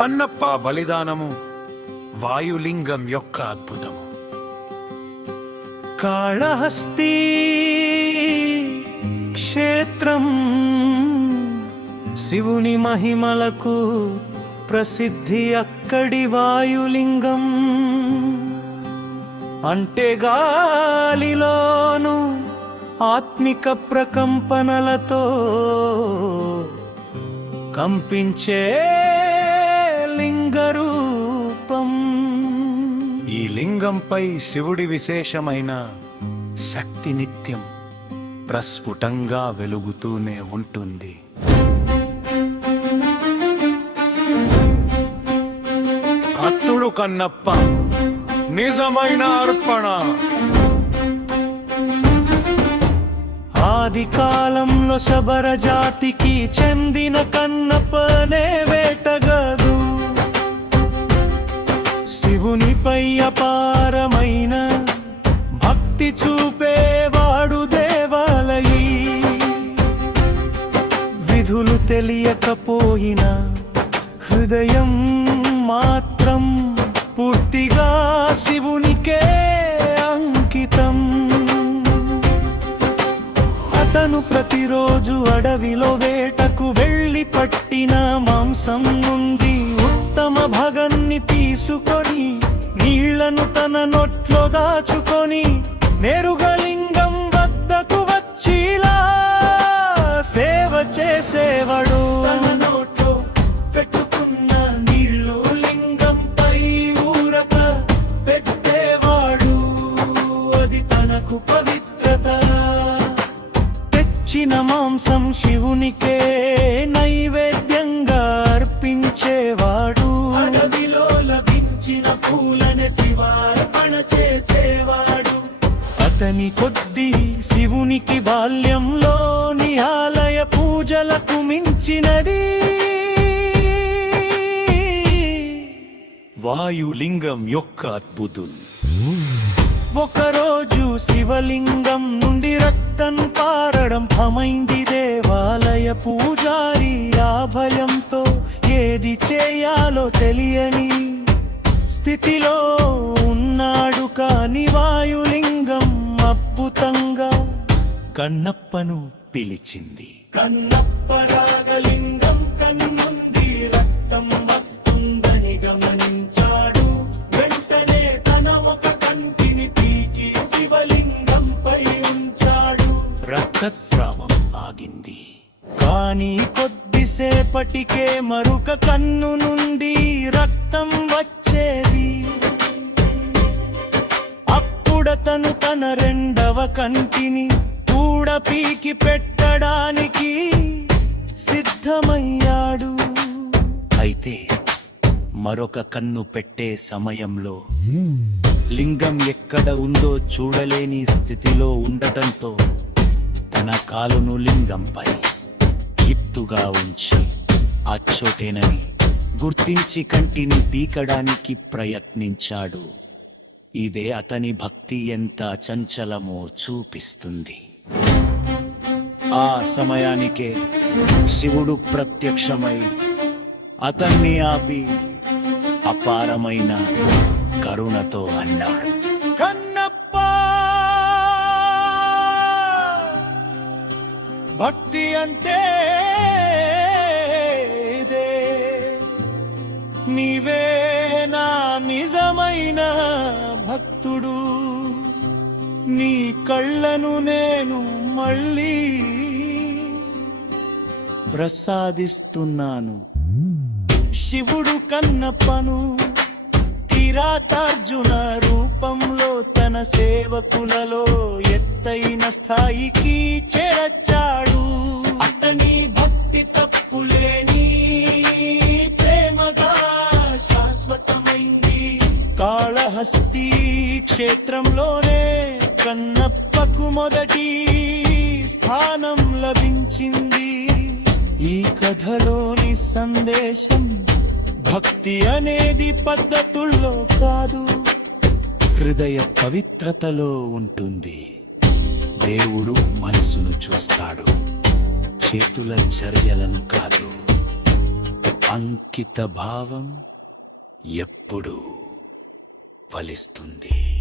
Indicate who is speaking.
Speaker 1: కన్నప్ప బలిదానము వాయులింగం యొక్క అద్భుతము. కాళహస్తి క్షేత్రం శివుని మహిమలకు ప్రసిద్ధి అక్కడి వాయులింగం. అంటే గాలిలోను ఆత్మిక ప్రకంపనలతో కంపించే లింగరూపం. ఈ లింగంపై శివుడి విశేషమైన శక్తి నిత్యం ప్రస్ఫుటంగా వెలుగుతూనే ఉంటుంది. భక్తుడు కన్నప్ప నిజమైన అర్పణ. ఆది కాలంలో శబర జాతికి చెందిన కన్నప్పనే వేటగా శివునిపై అపారమైన భక్తి చూపేవాడు దేవాలయి. విధులు తెలియకపోయినా హృదయం మాత్రం పూర్తిగా శివునికే అంకితం. అతను ప్రతిరోజు అడవిలో వేటకు వెళ్ళి పట్టిన మాంసం నుండి ఉత్తమ భగన్ని తీసుకొని నీళ్ళను తన నొట్లో దాచుకొని నేరుగా లింగం వద్దకు వచ్చిలా. సేవ చేసేవాడు. తన నోట్లో పెట్టుకున్న నీళ్ళు లింగంపై ఊరక పెట్టేవాడు. అది తనకు పవిత్రత. తెచ్చిన మాంసం శివునికే నైవేద్యంగా పూలనే శివార్పణ చేసేవాడు. అతని కొద్ది శివునికి బాల్యంలోని ఆలయ పూజలకు మించినది. వాయులింగం యొక్క అద్భుతులు. ఒకరోజు శివలింగం నుండి రక్తం పారడం భమైంది దేవాలయ పూజారి ఆ భయంతో ఏది చేయాలో తెలియని స్థితిలో ఉన్నాడు కాని వాయులింగం అద్భుతంగా. కన్నప్పను పిలిచింది. కన్నప్ప రాగలింగం కన్నుంది రక్తం వస్తుందని గమనించాడు. వెంటనే తన ఒక కంటిని పీకి శివలింగంపై ఉంచాడు. రక్తస్రావం ఆగింది. కానీ కొద్దిసేపటికే మరొక కన్ను నుండి పెట్టడానికి సిద్ధమయ్యాడు. అయితే మరొక కన్ను పెట్టే సమయంలో లింగం ఎక్కడ ఉందో చూడలేని స్థితిలో ఉండటంతో తన కాలును లింగంపై గిప్తుగా ఉంచి అచ్చోటేనని గుర్తించి కంటిని పీకడానికి ప్రయత్నించాడు. ఇదే అతని భక్తి ఎంత చంచలమో చూపిస్తుంది. ఆ సమయానికే శివుడు ప్రత్యక్షమై అతన్ని ఆపి అపారమైన కరుణతో అన్నాడు. కన్నప్ప! భక్తి అంటే ఇదే. నీవే నా నిజమైన భక్తుడు. నీ కళ్ళను నేను మళ్ళీ ప్రసాదిస్తున్నాను. శివుడు కన్నప్పను కిరాతార్జున రూపంలో తన సేవకులలో ఎత్తైన స్థాయికి చేరచ్చాడు. అతని భక్తి తప్పులేని ప్రేమగా శాశ్వతమైంది. కాళహస్తి క్షేత్రంలోనే కన్నప్పకు మొదటి స్థానం లభించింది. ఈ కథలోని సందేశం భక్తి అనేది పద్ధతుల్లో కాదు హృదయ పవిత్రతలో ఉంటుంది. దేవుడు మనసును చూస్తాడు చేతుల చర్యలను కాదు.
Speaker 2: అంకిత భావం ఎప్పుడు ఫలిస్తుంది.